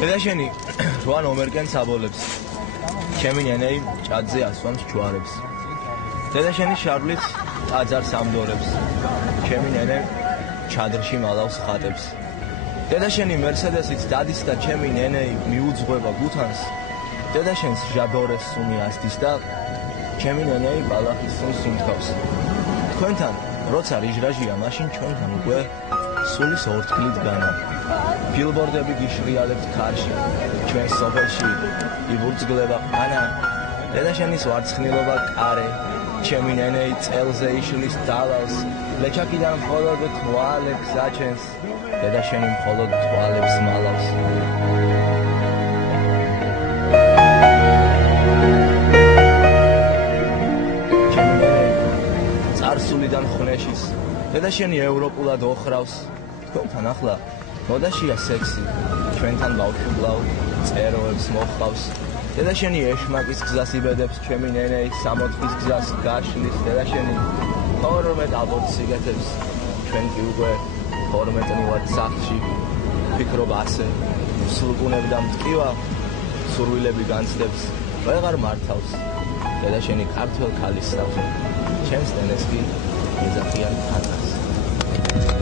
დედაშენი 8 ნომერკენ საბოლებს. ჩემი ნენეი ჭადზე ასვამს ჯვარებს. დედაშენი შარვლით ტაძარს ამდორებს. ჩემი ნენე ჩადრში მალავს ხატებს. დედაშენი მერსედესით დადის და ჩემი ნენეი მიუძღვება გუთანს. დედაშენს ჟადორეს სუნი ასდის და ჩემი ნენეი ბალახის სუნს იმთქავს. თქვენთან როცა რიჟრაჟია, მაშინ ჩვენთან უკვე სულის ორთქლით განა. ბილბორდები გიშრიალებთ ქარში, ჩვენ სოფელში იბურწგლება ყანა. დედაშენის ვარცხნილობა კარე, ჩემი ნენეი წელზე იშლის დალავს. ლეჩაკიდან მხოლოდ თვალებს აჩენს, დედაშენი მხოლოდ თვალებს მალავს. ჩემი ნენეი წარსულიდან ხნეშის, დედაშენი ევროპულად ოხრავს. თქვენთან ახლა მოდაშია სექსი, ჩვენთან ბავშვობლავ წეროებს მოჰყავს. დედაშენი ეშმაკის გზას იბედებს, ჩემი ნენეი სამოთხის გზას გაშლის. დედაშენი 12 აბორტს იგეთებს, ჩვენ კი უკვე 12 ვართ სახლში. ფიქრობ ასე, სულგუნებ და მტკივა, სურვილები განცდებს, ვეღარ მართავს. დედაშენი ქართველ ქალის სახე, ჩემს ნენეს კი ეძახიან ხანას.